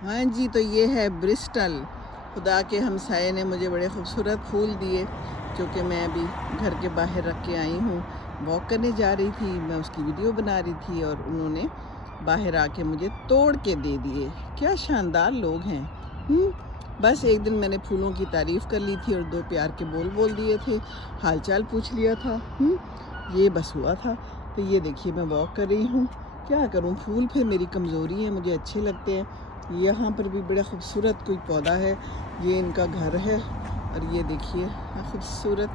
हाँ जी, तो ये है ब्रिस्टल। खुदा के हमसाये ने मुझे बड़े खूबसूरत फूल दिए, जो कि मैं अभी घर के बाहर रख के आई हूँ। वॉक करने जा रही थी, मैं उसकी वीडियो बना रही थी और उन्होंने बाहर आके मुझे तोड़ के दे दिए। क्या शानदार लोग हैं। बस एक दिन मैंने फूलों की तारीफ़ कर ली थी और दो प्यार के बोल दिए थे, हालचाल पूछ लिया था। ये बस हुआ था। तो ये देखिए मैं वॉक कर रही हूँ, क्या करूँ, फूल फिर मेरी कमज़ोरी है, मुझे अच्छे लगते हैं। यहाँ पर भी बड़ा खूबसूरत कोई पौधा है, ये इनका घर है और ये देखिए खूबसूरत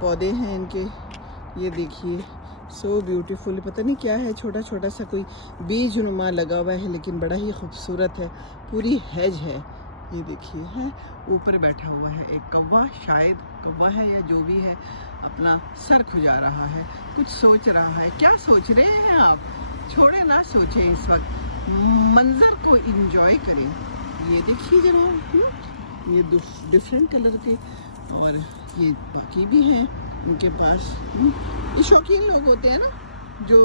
पौधे हैं इनके। ये देखिए सो ब्यूटीफुल, पता नहीं क्या है, छोटा छोटा सा कोई बीज नुमा लगा हुआ है, लेकिन बड़ा ही खूबसूरत है। पूरी हैज है। ये देखिए है, ऊपर बैठा हुआ है एक कौवा, शायद कौवा है या जो भी है, अपना सर खुजा रहा है, कुछ सोच रहा है। क्या सोच रहे हैं आप? छोड़े ना सोचें, इस वक्त मंजर को एंजॉय करें। ये देखिए जरा, ये डिफरेंट कलर के, और ये बाकी भी हैं उनके पास। ये शौकीन लोग होते हैं ना, जो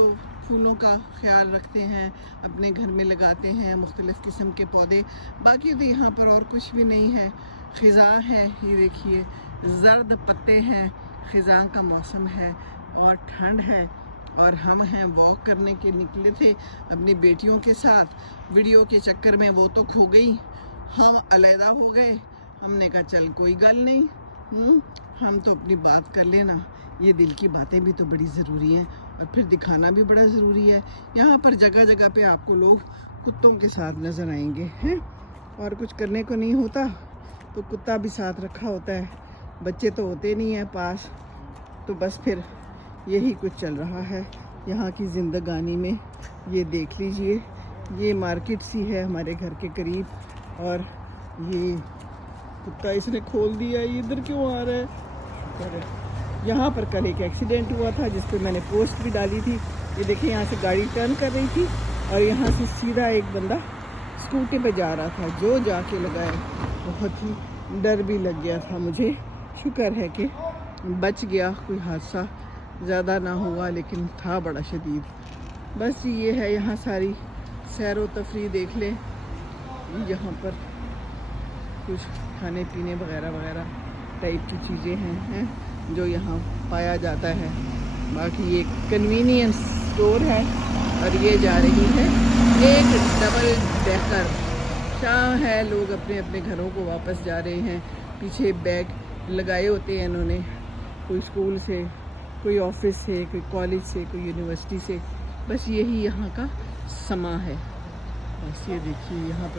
फूलों का ख्याल रखते हैं, अपने घर में लगाते हैं मुख्तलिफ़ किस्म के पौधे। बाकी तो यहाँ पर और कुछ भी नहीं है। ख़िज़ा है, ये देखिए ज़र्द पत्ते हैं, ख़िज़ा का मौसम है और ठंड है। और हम हैं वॉक करने के निकले थे अपनी बेटियों के साथ। वीडियो के चक्कर में वो तो खो गई, हम अलहदा हो गए। हमने कहा चल कोई गल नहीं, हम तो अपनी बात कर लेना। ये दिल की बातें भी तो बड़ी ज़रूरी हैं और फिर दिखाना भी बड़ा ज़रूरी है। यहाँ पर जगह जगह पे आपको लोग कुत्तों के साथ नज़र आएंगे हैं, और कुछ करने को नहीं होता तो कुत्ता भी साथ रखा होता है। बच्चे तो होते नहीं हैं पास, तो बस फिर यही कुछ चल रहा है यहाँ की ज़िंदगानी में। ये देख लीजिए, ये मार्केट सी है हमारे घर के करीब, और ये कुत्ता इसने खोल दिया। ये इधर क्यों आ रहा है? यहाँ पर कल एक एक्सीडेंट हुआ था जिस पर मैंने पोस्ट भी डाली थी। ये देखिए, यहाँ से गाड़ी टर्न कर रही थी और यहाँ से सीधा एक बंदा स्कूटी पे जा रहा था, जो जाके लगाए। बहुत ही डर भी लग गया था मुझे। शुक्र है कि बच गया, कोई हादसा ज़्यादा ना हुआ, लेकिन था बड़ा शदीद। बस ये है, यहाँ सारी सैर व तफरी देख लें। यहाँ पर कुछ खाने पीने वगैरह वगैरह टाइप की चीज़ें हैं जो यहाँ पाया जाता है। बाकी ये कन्वीनियंस स्टोर है और ये जा रही है एक डबल डेकर। शाम है, लोग अपने अपने घरों को वापस जा रहे हैं। पीछे बैग लगाए होते हैं इन्होंने, कोई स्कूल से, कोई ऑफिस से, कोई कॉलेज से, कोई यूनिवर्सिटी से। बस यही यहाँ का समा है। बस ये देखिए यहाँ पर